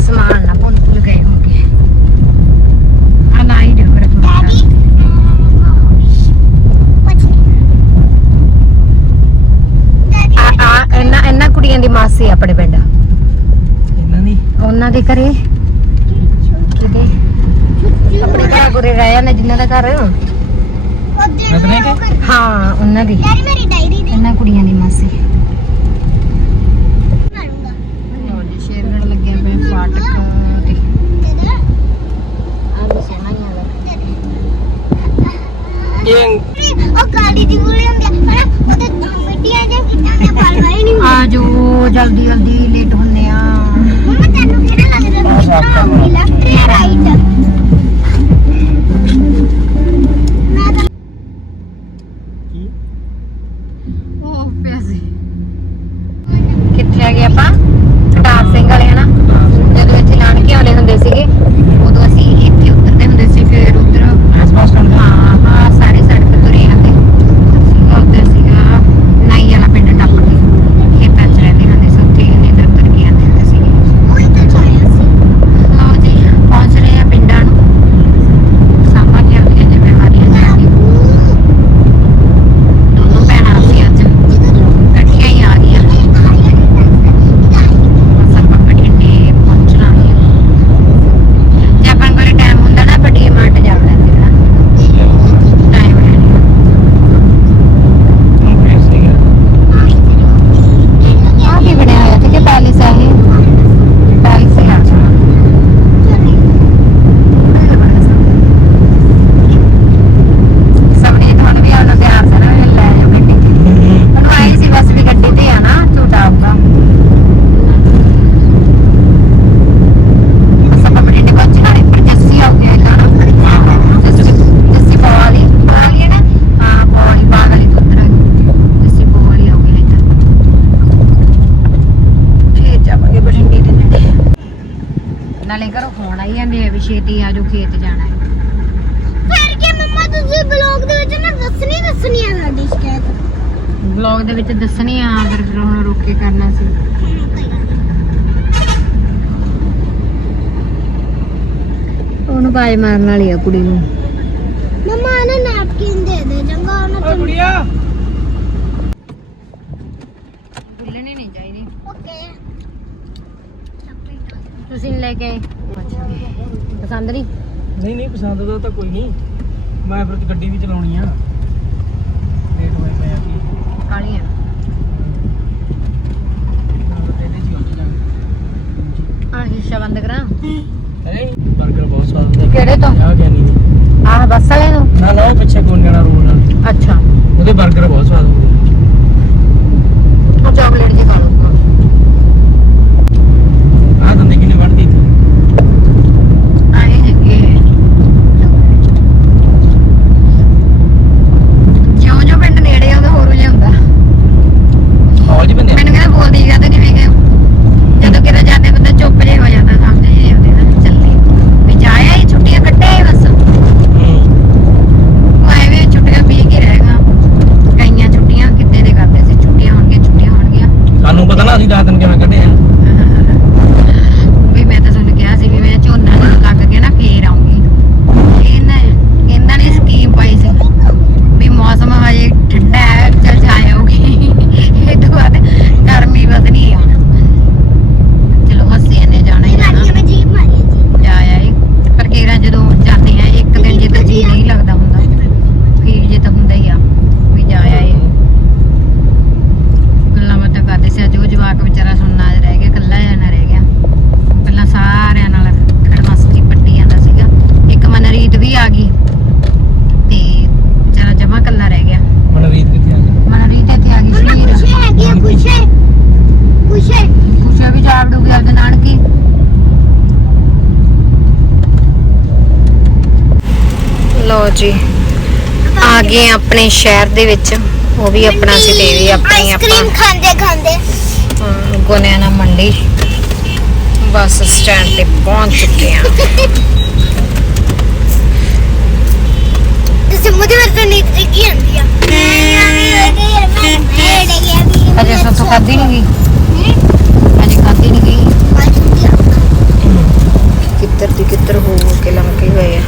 ਸਮਾਨ ਨਾ ਭੁੱਲ ਭੁੱਲ ਗਏ ਹੋਣਗੇ। ਆ ਲਾਈ ਦੇ ਮੇਰਾ ਫੋਨ ਚਾਰਜ ਆ ਆ ਇਹਨਾਂ ਇਹਨਾਂ ਕੁੜੀਆਂ ਦੀ ਮਾਸੀ ਆ ਆਪਣੇ ਪਿੰਡ। ਇਹਨਾਂ ਦੀ? ਉਹਨਾਂ ਦੇ ਘਰੇ ਕਿਤੇ ਗੁਰੇ ਰਹਿ ਜਾਂਦੇ ਜਿਨ੍ਹਾਂ ਦਾ ਘਰ। ਨਦਨੇ ਕੇ ਹਾਂ ਉਹਨਾਂ ਦੀ। ਡੈਡੀ ਮੇਰੀ ਡਾਇਰੀ ਦੇ। ਇਹਨਾਂ ਕੁੜੀਆਂ ਦੀ ਮਾਸੀ। ਮਾਰੂੰਗਾ। ਲੋ ਜੀ ਸ਼ੇਰਗੜ ਲੱਗਿਆ ਪਿਆ ਫਾਟਕ ਤੇ। ਦੇ ਆਹ ਸੋਹਣਾ ਹੀ ਆ ਇਹ ਉਹ ਗਾੜੀ ਦੀ ਗੋਲੀ ਹੁੰਦੀ ਆ। ਹਨਾ ਉਹਦੇ ਮਿੱਟੀਆਂ ਜੇ ਮੈਂ ਪਾਲਵਾ ਹੀ ਨਹੀਂ ਆ ਜੋ ਜਲਦੀ ਜਲਦੀ ਲੇਟ ਹੁੰਨੇ ਆ। ਮੰਮਾ ਤੈਨੂੰ ਕਿਹੜਾ ਲੱਗਦਾ? ਲੈਫਟ ਜਾਂ ਰਾਈਟ ਬਾਜ ਮਾਰਨ ਵਾਲੀ ਆ ਕੁੜੀ ਨੂੰ ਮੰਮਾ ਨਾ ਨੈਪਕਿਨ ਦੇ ਦੇ ਚੰਗਾ ਉਹਨਾਂ ਓਏ ਤੇ ਕੁੜੀਆ ਭੁੱਲਣੀ ਨਹੀਂ ਚਾਹੀਦੀ ਓਕੇ ਤੁਸੀਂ ਨੀ ਲੈ ਕੇ ਆਏ ਪਸੰਦ ਨਹੀਂ ਨਹੀਂ ਨਹੀਂ ਪਸੰਦ ਦਾ ਤਾਂ ਕੋਈ ਨਹੀਂ ਮੈਂ ਫਿਰ ਗੱਡੀ ਵੀ ਚਲਾਉਣੀ ਆ ਲੇਟ ਹੋਏ ਪਏ ਆ ਕੀ ਕਾਲੀਆਂ ਆ ਸ਼ੀਸ਼ਾ ਬੰਦ ਕਰਾਂ ਅਰੇ 버ਗਰ ਬਹੁਤ ਸਵਾਦ ਹੁੰਦਾ। ਕਿਹੜੇ ਤੋਂ? ਆ ਗਿਆ ਨਹੀਂ। ਆਹ ਬੱਸ ਵਾਲੇ ਨੂੰ? ਨਾ ਨਾ ਉਹ ਪਿੱਛੇ ਗੋਨਿਆਣਾ ਰੋਡ ਨਾਲ। ਅੱਛਾ। ਉਹਦੇ 버ਗਰ ਬਹੁਤ ਸਵਾਦ ਹੁੰਦੇ ਉਹ ਚਾਕਲੇਟ ਜੀ ਖਾ ਲਓ ਆ ਦੰਦੇ ਕਿਨੇ ਵੜਦੀ ਸੀ ਆਏ ਹੈਗੇ ਜਿਉਂ ਜਿਉਂ ਪਿੰਡ ਨੇੜੇ ਆਉਂਦਾ ਹੋਰ ਹੋ ਜਾਂਦਾ ਆਵਾਜ਼ ਹੀ ਬੰਦੇ ਮੈਨੂੰ ਕਹਿੰਦਾ ਬੋਲਦੀ ਜਾਂਦੇ ਜਿਵੇਂ ਕਿ ਜਦੋਂ ਕਿਤੇ ਜਾਂਦੇ ਬੰਦਾ ਚੁੱਪ ਜਿਹਾ ਹੋ ਜਾਂਦਾ ਸਮਝ ਨਹੀਂ ਆਉਂਦੀ ਨਾ ਚੱਲੇ ਵੀ ਜਾਇਆ ਹੀ ਛੁੱਟੀਆਂ ਕੱਟੇ ਬਸ ਉਹ ਐਵੇਂ ਛੁੱਟੀਆਂ ਪੀ ਕੇ ਰਹੇਗਾ ਕਈਆਂ ਛੁੱਟੀਆਂ ਕਿੱਦੇ ਦੇ ਕਰਦੇ ਸੀ ਛੁੱਟੀਆਂ ਹੋਣਗੀਆਂ ਛੁੱਟੀਆਂ ਹੋਣਗੀਆਂ ਸਾਨੂੰ ਪਤਾ ਨਾ ਅਸੀਂ ਰਾਤ ਨੂੰ ਕਿਵੇਂ ਕੱਢੇ ਆ ਵੀ ਮੈਂ ਤਾਂ ਤੁਹਾਨੂੰ ਕਿਹਾ ਸੀ ਵੀ ਮੈਂ ਝੋਨਾ ਜਦੋਂ ਲੱਗ ਗਿਆ ਨਾ ਫੇਰ ਆਉਂਗੀ ਇਹਨਾਂ ਇਹਨਾਂ ਨੇ ਸਕੀਮ ਪਾਈ ਸੀ ਵੀ ਮੌਸਮ ਹਜੇ ਠੰਡਾ ਹੈ ਚਲ ਜਾ ਆਉਗੀ ਇਹ ਤੋਂ ਬਾਅਦ ਗਰਮੀ ਵਧਣੀ ਆ ਚਲੋ ਹੱਸੇ ਨੇ ਜਾਣਾ ਹੀ ਜਾਣਾ ਮੈਂ ਜੀ ਮਾਰੀ ਜੀ ਜਾ ਆਏ ਪਰ ਕੇਰਾ ਜਦੋਂ ਜਾਂਦੇ ਆ ਇੱਕ ਦਿਨ ਜੇ ਤਾਂ ਜੀ ਨਹੀਂ ਲੱਗਦਾ ਹੁੰਦਾ ਫੀਲ ਜੇ ਤਾਂ ਹੁੰਦਾ ਹੀ ਆ ਵੀ ਜਾ ਆਏ ਗੱਲਾਂ ਬਾਤਾਂ ਕਰਦੇ ਸੀ ਅੱਜ ਉਹ ਜਵਾਕ ਵਿਚਾਰਾ ਸੁਣਨਾ ਰਹਿ ਗਿਆ ਕੱਲਾ ਜਾਣਾ ਰਹਿ ਗਿਆ ਪਹਿਲਾਂ ਸਾਰਿਆਂ ਨਾਲ ਖੜਮਸਤੀ ਪੱਟੀ ਜਾਂਦਾ ਸੀਗਾ ਇੱਕ ਮਨਰੀਤ ਵੀ ਆ ਗਈ ਤੇ ਵਿਚਾਰਾ ਜਮਾ ਕੱਲਾ ਰਹਿ ਗਿਆ ਮਨਰੀਤ ਕਿੱਥੇ ਆ ਗਈ ਮਨਰੀਤ ਇੱਥੇ ਆ ਗਈ ਸ਼ਰੀਰ ਖੁਸ਼ ਹੈਗੀ ਆ ਖੁਸ਼ ਹੈ ਖੁਸ਼ ਹੈ ਖੁਸ਼ੀ ਵੀ ਜਾ ਵੜੂਗੀ ਆਪਦੇ ਨਾਨਕੀ ਲੋ ਜੀ ਆ ਗਏ ਆਪਣੇ ਸ਼ਹਿਰ ਦੇ ਵਿੱਚ ਉਹ ਵੀ ਆਪਣਾ ਸੀ ਤੇ ਵੀ ਆਪਣੀ ਆਈਸਕ੍ਰੀਮ ਆਪਾਂ। ਖਾਂਦੇ ਖਾਂਦੇ। ਹਾਂ, ਗੋਨਿਆਣਾ ਮੰਡੀ ਬੱਸ ਸਟੈਂਡ ਤੇ ਪਹੁੰਚ ਚੁੱਕੇ ਆ ਤੁਸੀਂ ਮੁਝੇ ਵਰਤੇ ਨਹੀਂ ਕੀ ਆਂਦੀ ਆ? ਅਜੇ ਸੱਤੋਂ ਖਾਦੀ ਨਹੀਂ ਗਈ। ਅਜੇ ਖਾਦੀ ਨਹੀਂ ਗਈ। ਕਿੱਧਰ ਦੀ ਕਿੱਧਰ ਹੋ ਕੇ ਲੰਕੇ ਹੋਏ ਆ।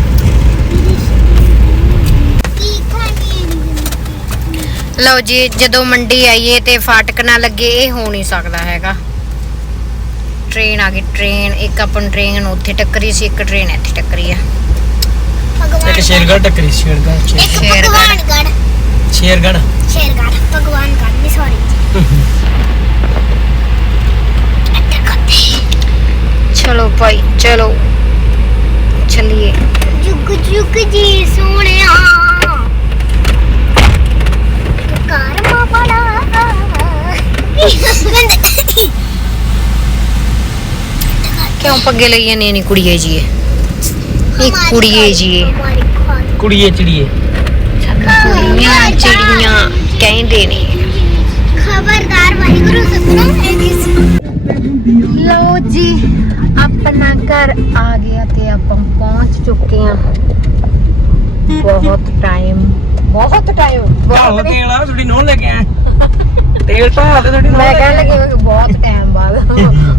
ਲਓ ਜੀ ਜਦੋਂ ਮੰਡੀ ਆਈਏ ਤੇ ਫਾਟਕ ਨਾ ਲੱਗੇ ਇਹ ਹੋ ਨਹੀਂ ਸਕਦਾ ਹੈਗਾ। ਟ੍ਰੇਨ ਆ ਗਈ ਟ੍ਰੇਨ ਇੱਕ ਆਪਣ ਟ੍ਰੇਨ ਉੱਥੇ ਟੱਕਰੀ ਸੀ ਇੱਕ ਟ੍ਰੇਨ ਇੱਥੇ ਟੱਕਰੀ ਆ। ਇੱਕ ਸ਼ੇਰਗੜ ਟੱਕਰੀ ਸ਼ੇਰਗੜ ਇੱਕ ਸ਼ੇਰਗੜ੍ਹ। ਭਗਵਾਨਗੜ ਸ਼ੇਰਗੜ ਸ਼ੇਰਗੜ ਭਗਵਾਨਗੜ ਨਹੀਂ ਸੌਰੀ ਚਲੋ ਭਾਈ ਚਲੋ। ਚਲਿਏ। ਜੁਗ ਜੁਗ ਜੀ ਸੋਹਣਿਆ ਕਾਰ ਮਾ ਬੜਾ ਕਿਉਂ ਪੱਗੇ ਲਈਏ ਨੇ ਨਹੀਂ ਕੁੜੀਏ ਜੀ ਇਹ ਕੁੜੀਏ ਜੀ ਇਹ ਕੁੜੀਏ ਚਿੜੀਏ। ਕੁੜੀਆਂ ਚਿੜੀਆਂ ਕਹਿੰਦੇ ਨੇ। ਖਬਰਦਾਰ ਵਾਹਿਗੁਰੂ ਸਤਨਾਮ ਲਓ ਜੀ ਆਪਣਾ ਘਰ ਆ ਗਿਆ ਤੇ ਆਪਾਂ ਪਹੁੰਚ ਚੁੱਕੇ ਆ ਬਹੁਤ ਟਾਈਮ ਬਹੁਤ ਟਾਈਮ ਆਹੋ ਤੇਲ ਆ ਥੋੜੀ ਨੋਨ ਲੈ ਕੇ ਆਇਆ। ਤੇਲ ਢਾ ਦੇ ਥੋੜੀ ਮੈਂ ਕਹਿਣ ਲੱਗੀ ਬਹੁਤ ਟਾਈਮ ਬਾਅਦ।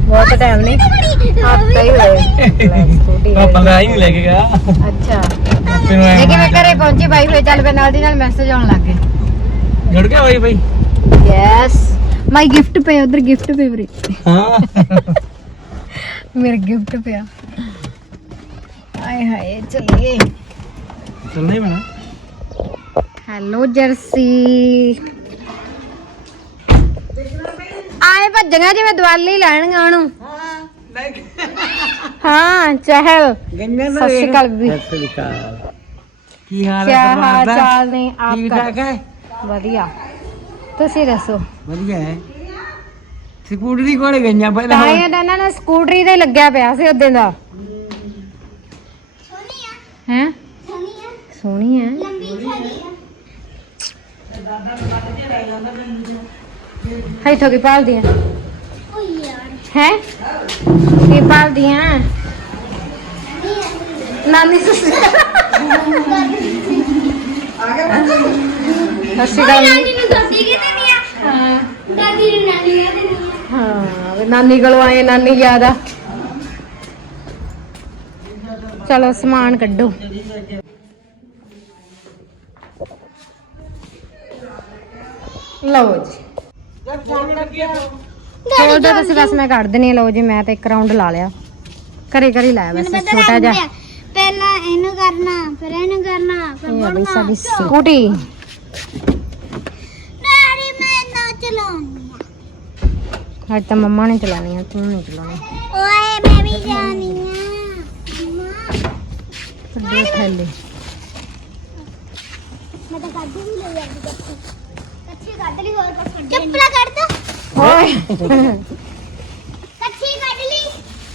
ਬਹੁਤ ਟਾਈਮ ਨਹੀਂ। ਹਫਤਾ ਹੀ ਹੋਇਆ। ਲੈ ਸਕੂਟੀ ਪਾਪਾ ਦਾ ਹੀ ਨਹੀਂ ਲੈ ਕੇ ਗਿਆ। ਅੱਛਾ। ਜੇ ਕਿ ਮੈਂ ਘਰੇ ਪਹੁੰਚੀ ਬਾਈ ਫੇ ਚੱਲ ਪਏ ਨਾਲ ਦੀ ਨਾਲ ਮੈਸੇਜ ਆਉਣ ਲੱਗ ਗਏ। ਜੁੜ ਗਿਆ ਬਾਈ ਬਾਈ? ਯੈਸ ਮਾਈ ਗਿਫਟ ਪੇ ਉਧਰ ਗਿਫਟ ਪੇ ਵੀਰੇ। ਹਾਂ। ਮੇਰਾ ਗਿਫਟ ਪਿਆ। ਆਏ ਹਾਏ ਚਲਿਏ। ਚੱਲਣੇ ਬਣਾ ਹੈਲੋ ਜਰਸੀ। ਆਏ ਭੱਜੀਆਂ ਜਿਵੇਂ ਦਵਾਲੀ ਲੈਣਗਾ ਉਹਨੂੰ। ਹਾਂ ਚਹਿਲ। ਗੰਗਾ ਸਤਿ ਸ਼੍ਰੀ ਅਕਾਲ ਵੀ ਸਤਿ ਸ਼੍ਰੀ ਅਕਾਲ। ਕੀ ਹਾਲ ਹੈ ਹਾਲ? ਚਾਲ ਨੇ ਆਪਕਾ ਹੈ? ਵਧੀਆ। ਤੁਸੀਂ ਦੱਸੋ? ਵਧੀਆ ਹੈ। ਸਕੂਟਰੀ ਕੋਲੇ ਗਈਆਂ ਪਹਿਲਾਂ। ਤਾਂ ਇਹਨਾਂ ਨੇ ਸਕੂਟਰੀ ਤੇ ਲੱਗਿਆ ਪਿਆ ਸੀ ਉਦੋਂ ਦਾ। ਹੈ? ਸੋਹਣੀ ਹੈ ਹਾਈ ਥੋਕੀ ਪਾਲਦੀਆਂ ਹੈ? ਕੀ ਪਾਲਦੀਆਂ ਨਾਨੀ ਸਤਿ ਸ਼੍ਰੀ ਅਕਾਲ ਸਤਿ ਸ਼੍ਰੀ ਅਕਾਲ। ਨਾਨੀ ਨੂੰ ਦਾਦੀ ਕਿਤੇ ਨਹੀਂ ਆ। ਹਾਂ। ਦਾਦੀ ਨੂੰ ਨਾਨੀ ਕਹਿੰਦੇ ਨਹੀਂ ਆ। ਹਾਂ ਵੀ ਨਾਨੀ ਕੋਲੋਂ ਆਏ ਨਾਨੀ ਯਾਦ ਆ। ਚਲੋ ਸਮਾਨ ਕੱਢੋ। ਲਓ ਜੀ। ਦੋ ਤੁਸੀਂ ਬਸ ਮੈਂ ਕੱਢ ਆ, ਲਓ ਜੀ ਮੈਂ ਤਾਂ ਇੱਕ ਰਾਉਂਡ ਲਾ ਲਿਆ। ਕਰੇ ਕਰੀ ਲਾਇਆ ਬਸ ਛੋਟਾ ਜਿਹਾ। ਪਹਿਲਾਂ ਇਹਨੂੰ ਕਰਨਾ ਫਿਰ ਇਹਨੂੰ ਕਰਨਾ ਫਿਰ ਇਹ ਆ ਬਈ ਸਾਡੀ ਸਕੂਟੀ। ਡੈਡੀ ਮੈਂ ਨਾ ਚਲਾਉਣੀ ਆ। ਅੱਜ ਤਾਂ ਮੰਮਾ ਨੇ ਚਲਾਉਣੀ ਆ ਤੂੰ ਨਹੀਂ ਚਲਾਉਣੀ। ਓਏ ਮੈਂ ਵੀ ਜਾਣੀ ਆ। ਥੈਲੇ ਮੈਂ ਤਾਂ ਕੱਢ ਵੀ ਲਈ ਅੱਜ ਕੱਚੀ ਕੱਢ ਲਈ ਹੋਰ ਕੁਝ ਕੱਢ ਚੱਪਲਾ ਕੱਢ ਦੋ। ਓਏ। ਕੱਚੀ ਕੱਢ ਲਈ।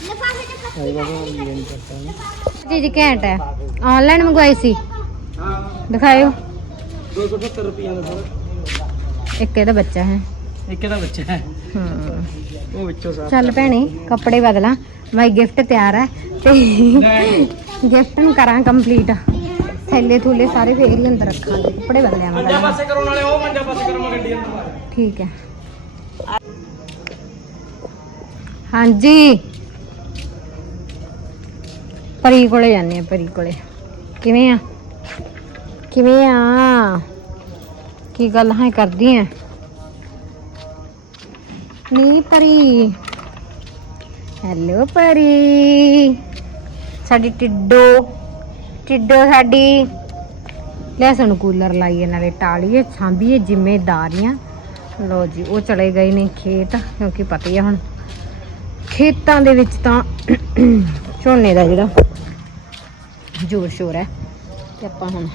ਲਫਾਫੇ ਚ ਕੱਚੀ ਕੱਢ ਲਈ ਚੀਜ਼ ਘੈਂਟ ਹੈ। ਆਨਲਾਈਨ ਮੰਗਵਾਈ ਸੀ। ਹਾਂ। ਦਿਖਾਇਓ। 270 ਰੁਪਏ ਦਾ ਸਰ। ਇੱਕ ਇਹਦਾ ਬੱਚਾ ਹੈ। ਇੱਕ ਇਹਦਾ ਬੱਚਾ ਹੈ। ਹਾਂ। ਉਹ ਵਿੱਚੋਂ ਸਾਫ਼ ਚੱਲ ਭੈਣੇ ਕੱਪੜੇ ਬਦਲਾਂ। ਬਾਈ ਗਿਫਟ ਤਿਆਰ ਹੈ ਤੇ ਗਿਫਟ ਨੂੰ ਕਰਾਂ ਕੰਪਲੀਟ ਥੈਲੇ ਥੂਲੇ ਸਾਰੇ ਫੇਰ ਹੀ ਅੰਦਰ ਰੱਖਾਂਗੇ। ਕੱਪੜੇ ਬਦਲਿਆ ਮੈਂ। ਪਾਸੇ ਕਰਾਉਣ ਵਾਲੇ ਉਹ ਠੀਕ ਹੈ। ਹਾਂਜੀ। ਪਰੀ ਕੋਲੇ ਜਾਂਦੇ ਆ ਪਰੀ ਕੋਲੇ। ਕਿਵੇਂ ਆ? ਕਿਵੇਂ ਆ? ਕੀ ਗੱਲ ਹਾਂ, ਕਰਦੀ ਐ ਨੀ ਪਰੀ। ਹੈਲੋ ਪਰੀ। ਸਾਡੀ ਟਿੱਡੋ। ਟਿੱਡੋ ਸਾਡੀ। ਲੈ ਸਾਨੂੰ ਕੂਲਰ ਲਾਈਏ ਨਾਲੇ ਟਾਲੀਏ ਸਾਂਭੀਏ ਜ਼ਿੰਮੇਦਾਰੀਆਂ। ਲੋ ਜੀ ਉਹ ਚਲੇ ਗਏ ਨੇ ਖੇਤ ਕਿਉਂਕਿ ਪਤਾ ਹੀ ਆ ਹੁਣ। ਖੇਤਾਂ ਦੇ ਵਿੱਚ ਤਾਂ ਝੋਨੇ ਦਾ ਜਿਹੜਾ ਜ਼ੋਰ ਸ਼ੋਰ ਹੈ ਤੇ ਆਪਾਂ ਹੁਣ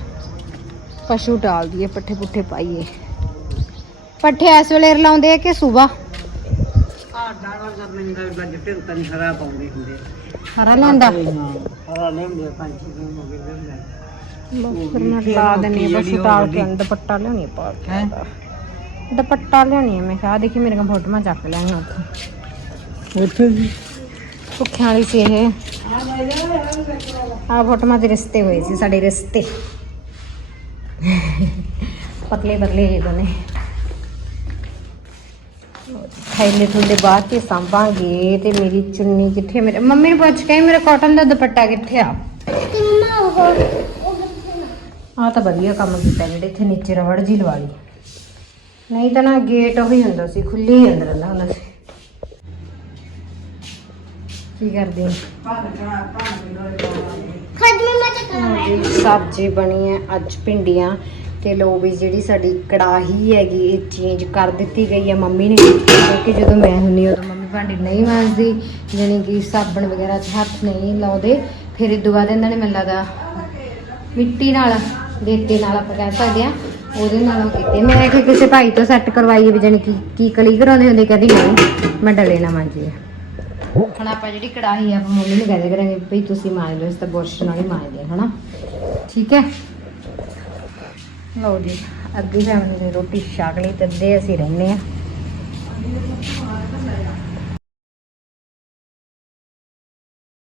ਪਸ਼ੂ ਟਾਲ ਦਈਏ ਪੱਠੇ ਪੁੱਠੇ ਪਾਈਏ। ਪੱਠੇ ਇਸ ਵੇਲੇ ਲਾਉਂਦੇ ਆ ਕਿ ਸਵੇਰ ਹਰਾ ਪਾਉਂਦੇ ਹੁੰਦੇ। ਹਰਾ ਲਾਉਂਦਾ ਹਰਾ ਲੈਂਦੇ ਪੰਜ ਛੇ ਦਿਨ ਹੋ ਗਏ ਫਿਰ ਮੈਂ ਲਾ ਕੇ ਦੁਪੱਟਾ ਲਿਆਉਣੀ ਆ ਪਾ ਕੇ ਹੈ? ਦੁਪੱਟਾ ਲਿਆਉਣੀ ਆ ਮੈਂ ਕਿਹਾ ਆਹ ਦੇਖੀ ਮੇਰੇ ਕੋਲ ਫੋਟੋਆਂ ਚੱਕ ਲਿਆਈਆਂ ਉੱਥੋਂ। ਇੱਥੇ ਜੀ ਭੁੱਖਿਆਂ ਵਾਲੀ ਸੀ ਇਹ। ਆ ਫੋਟੋਆਂ ਦੇ ਰਿਸ਼ਤੇ ਹੋਏ ਸੀ ਸਾਡੇ ਰਿਸ਼ਤੇ। ਪਤਲੇ ਪਤਲੇ ਦੋਨੇ ਥੈਲੇ ਥੁੱਲੇ ਬਾਅਦ ਚ ਸੰਭਾਂਗੇ ਤੇ ਮੇਰੀ ਚੁੰਨੀ ਕਿੱਥੇ ਮੇਰੇ ਮੰਮੀ ਨੂੰ ਪੁੱਛ ਕੇ ਮੇਰਾ ਕਾਟਨ ਦਾ ਦੁਪੱਟਾ ਕਿੱਥੇ ਆ? ਤੇ ਮੰਮਾ ਉਹ ਆ ਤਾਂ ਵਧੀਆ ਕੰਮ ਕੀਤਾ ਜਿਹੜੇ ਇੱਥੇ ਨੀਚੇ ਰਵੜ ਜੀ ਲਵਾ ਲਈ। ਨਹੀਂ ਤਾਂ ਨਾ ਗੇਟ ਉਹੀ ਹੁੰਦਾ ਸੀ ਖੁੱਲੀ ਹੀ ਅੰਦਰ ਰਹਿੰਦਾ ਹੁੰਦਾ ਸੀ। ਕੀ ਕਰਦੇ ਸਬਜ਼ੀ ਬਣੀ ਹੈ, ਅੱਜ ਭਿੰਡੀਆਂ ਤੇ ਲੋ ਵੀ ਜਿਹੜੀ ਸਾਡੀ ਕੜਾਹੀ ਹੈਗੀ, ਇਹ ਚੇਂਜ ਕਰ ਦਿੱਤੀ ਗਈ ਹੈ ਮੰਮੀ ਨੇ। ਕਿਉਂਕਿ ਜਦੋਂ ਮੈਂ ਹੁੰਨੀ ਉਦੋਂ ਮੰਮੀ ਭਾਂਡੇ ਨਹੀਂ ਮਾਂਜਦੀ, ਜਾਣੀ ਕਿ ਸਾਬਣ ਵਗੈਰਾ 'ਚ ਹੱਥ ਨਹੀਂ ਲਾਉਂਦੇ। ਫਿਰ ਇਹ ਬਾਅਦ ਇਹਨਾਂ ਨੇ ਮੈਨੂੰ ਲੱਗਦਾ ਮਿੱਟੀ ਨਾਲ ਰੇਤੇ ਨਾਲ ਆਪਾਂ ਕਹਿ ਸਕਦੇ ਆ ਉਹਦੇ ਨਾਲ ਕੀਤੇ ਮੈਂ ਕਿ ਕਿਸੇ ਭਾਈ ਤੋਂ ਸੈੱਟ ਕਰਵਾਈ ਵੀ ਜਾਣੀ ਕਿ, ਕੀ ਕਲੀ ਕਰਾਉਂਦੇ ਹੁੰਦੇ, ਕਹਿੰਦੀ ਨਹੀਂ, ਮੈਂ ਡਲੇ ਨਾ ਮਾਂਜੀ। ਹੁਣ ਆਪਾਂ ਜਿਹੜੀ ਕੜਾਹੀ ਆ, ਆਪਾਂ ਮੰਮੀ ਨੂੰ ਕਹਿੰਦੇ ਕਰਾਂਗੇ ਭਈ ਤੁਸੀਂ ਮਾਂਜ ਲਓ, ਇਸ ਤਾਂ ਬੁਰਸ਼ ਨਾਲ ਹੀ ਮਾਂਜਦੇ ਹਨਾ? ਠੀਕ ਹੈ? ਲਓ ਜੀ ਅੱਧੀ ਫੈਮਿਲੀ ਨੇ ਰੋਟੀ ਛਕ ਲਈ ਤੇ ਅੱਧੇ ਅਸੀਂ ਰਹਿੰਦੇ ਆ